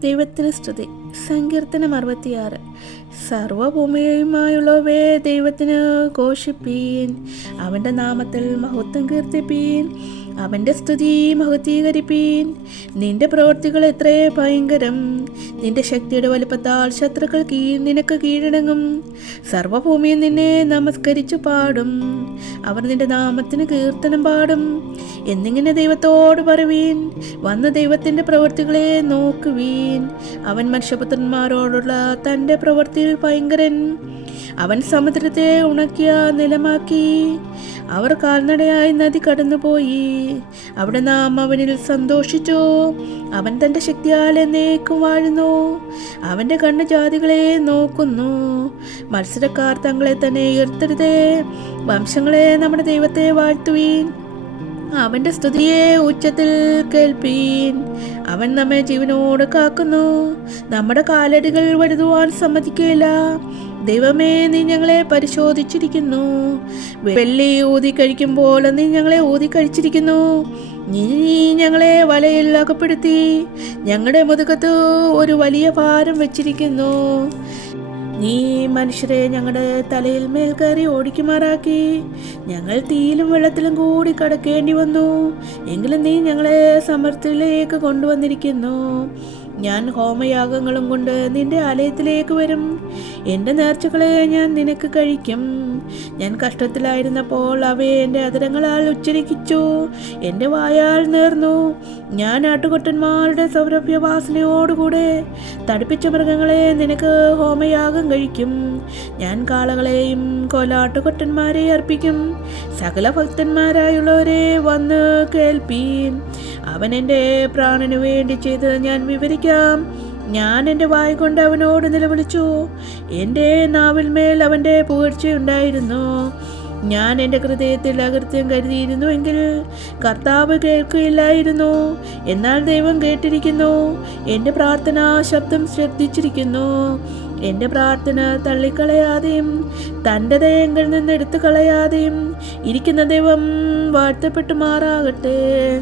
ദൈവത്തിന് സ്തുതി. സങ്കീർത്തനം അറുപത്തിയാറ്. സർവഭൂമിയുമായുള്ളവേ ദൈവത്തിന് ഘോഷിപ്പീൻ. അവന്റെ നാമത്തിൽ മഹത്വം കീർത്തിപ്പീൻ. അവന്റെ സ്തുതി മഹത്വീകരിപ്പീൻ. നിന്റെ പ്രവൃത്തികൾ എത്രയേ ഭയങ്കരം. നിന്റെ ശക്തിയുടെ വലുപ്പത്താൽ ശത്രുക്കൾ കീ നിനക്ക് കീഴടങ്ങും. സർവഭൂമിയും നിന്നെ നമസ്കരിച്ചു പാടും. അവർ നിന്റെ നാമത്തിന് കീർത്തനം പാടും. എന്നിങ്ങനെ ദൈവത്തോട് പറവീൻ വന്ന ദൈവത്തിന്റെ പ്രവൃത്തികളെ നോക്കുവീൻ. അവൻ മനുഷ്യപുത്രന്മാരോടുള്ള തന്റെ പ്രവൃത്തിയിൽ ഭയങ്കരൻ. അവൻ സമുദ്രത്തെ ഉണക്കിയ നിലമാക്കി. അവർ കാൽനടയായി നദി കടന്നുപോയി. അവിടെ നാം അവനിൽ സന്തോഷിച്ചു. അവൻ തന്റെ ശക്തിയാൽ എന്നേക്കും വാഴുന്നു. അവന്റെ കണ്ണ് ജാതികളെ നോക്കുന്നു. മത്സരക്കാർ തങ്ങളെ തന്നെ ഉയർത്തരുതേ. വംശങ്ങളെ നമ്മുടെ ദൈവത്തെ വാഴ്ത്തുവീൻ. അവന്റെ സ്തുതിയെ ഉച്ചത്തിൽ കേൾപ്പീൻ. അവൻ നമ്മെ ജീവനോട് കാക്കുന്നു. നമ്മുടെ കാലടികൾ വരുതുവാൻ സമ്മതിക്കില്ല ദൈവമേ നീ ഞങ്ങളെ പരിശോധിച്ചിരിക്കുന്നു. വെള്ളി ഊതി കഴിക്കുമ്പോൾ നീ ഞങ്ങളെ ഊതി കഴിച്ചിരിക്കുന്നു. നീ ഞങ്ങളെ വലയിൽ അകപ്പെടുത്തി. ഞങ്ങളുടെ മുതുകത്ത് ഒരു വലിയ ഭാരം വെച്ചിരിക്കുന്നു. നീ മനുഷ്യരെ ഞങ്ങളുടെ തലയിൽ മേൽ കയറി ഓടിക്കുമാറാക്കി. ഞങ്ങൾ തീയിലും വെള്ളത്തിലും കൂടി കടക്കേണ്ടി വന്നു. എങ്കിലും നീ ഞങ്ങളെ സമർത്ഥത്തിലേക്ക് കൊണ്ടുവന്നിരിക്കുന്നു. ഞാൻ ഹോമയാഗങ്ങളും കൊണ്ട് നിന്റെ ആലയത്തിലേക്ക് വരും. എന്റെ നേർച്ചകളെ ഞാൻ നിനക്ക് കഴിക്കും. ഞാൻ കഷ്ടത്തിലായിരുന്നപ്പോൾ അവയെ എന്റെ അതിരങ്ങളാൽ ഉച്ചരിക്കിച്ചു എന്റെ വായാൽ നേർന്നു. ഞാൻ ആട്ടുകൊട്ടന്മാരുടെ സൗരഭ്യവാസനയോടുകൂടെ തടിപ്പിച്ച മൃഗങ്ങളെ നിനക്ക് ഹോമയാഗം കഴിക്കും. ഞാൻ കാളകളെയും കൊലാട്ടുകൊട്ടന്മാരെ അർപ്പിക്കും. സകല ഭക്തന്മാരായുള്ളവരെ വന്ന് കേൾപ്പീൻ. അവൻ എന്റെ പ്രാണനു വേണ്ടി ചെയ്തത് ഞാൻ വിവരിക്കാം. ഞാൻ എന്റെ വായ കൊണ്ട് അവനോട് നിലവിളിച്ചു. എന്റെ നാവിൽമേൽ അവന്റെ പുകഴ്ചയുണ്ടായിരുന്നു. ഞാൻ എന്റെ ഹൃദയത്തിൽ അകൃത്യം കരുതിയിരുന്നുവെങ്കിൽ കർത്താവ് കേൾക്കുകയില്ലായിരുന്നു. എന്നാൽ ദൈവം കേട്ടിരിക്കുന്നു. എന്റെ പ്രാർത്ഥന ശബ്ദം ശ്രദ്ധിച്ചിരിക്കുന്നു. എന്റെ പ്രാർത്ഥന തള്ളിക്കളയാതെയും തന്റെ ദയങ്ങളിൽ നിന്ന് എടുത്തു കളയാതെയും ഇരിക്കുന്ന ദൈവം വാഴ്ത്തപ്പെട്ടു മാറാകട്ടെ.